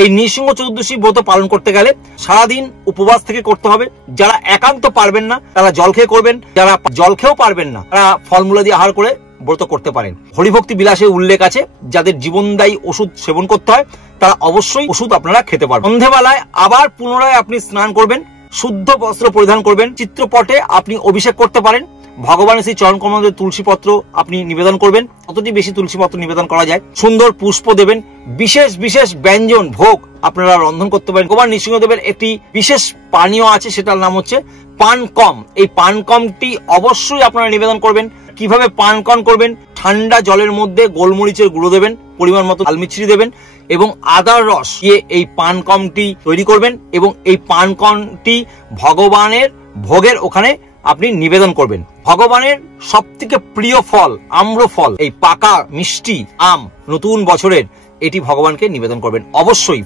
এই নৃসিংহ চতুর্দশী ব্রত পালন করতে গেলে সারাদিন উপবাস থেকে করতে হবে। যারা একান্ত পারবেন না তারা জল খেয়ে করবেন, যারা জল খেয়েও পারবেন না তারা ফলমূল দিয়ে আহার করে ব্রত করতে পারেন। হরিভক্তি বিলাসে উল্লেখ আছে, যাদের জীবনদায়ী ওষুধ সেবন করতে হয় তারা অবশ্যই ওষুধ আপনারা খেতে পারবেন। সন্ধ্যেবেলায় আবার পুনরায় আপনি স্নান করবেন, শুদ্ধ বস্ত্র পরিধান করবেন, চিত্রপটে আপনি অভিষেক করতে পারেন, ভগবানের সেই চরণ কমলে তুলসী পত্র আপনি নিবেদন করবেন, কতটি বেশি তুলসী পত্র নিবেদন করা যায়, সুন্দর পুষ্প দেবেন, বিশেষ বিশেষ ব্যঞ্জন ভোগ আপনারা রন্ধন করতে পারেন। ভগবান নৃসিংহদেবের একটি বিশেষ পানীয় আছে, সেটার নাম হচ্ছে পানকম। এই পানকমটি অবশ্যই আপনারা নিবেদন করবেন। কিভাবে পানকম করবেন? ঠান্ডা জলের মধ্যে গোলমরিচের গুঁড়ো দেবেন, পরিমাণ মতো লালমিছরি দেবেন এবং আদার রস দিয়ে এই পানকমটি তৈরি করবেন এবং এই পানকমটি ভগবানের ভোগের ওখানে আপনি নিবেদন করবেন। ভগবানের সবথেকে প্রিয় ফল আম্রফল, এই পাকা মিষ্টি আম নতুন বছরের, এটি ভগবানকে নিবেদন করবেন অবশ্যই।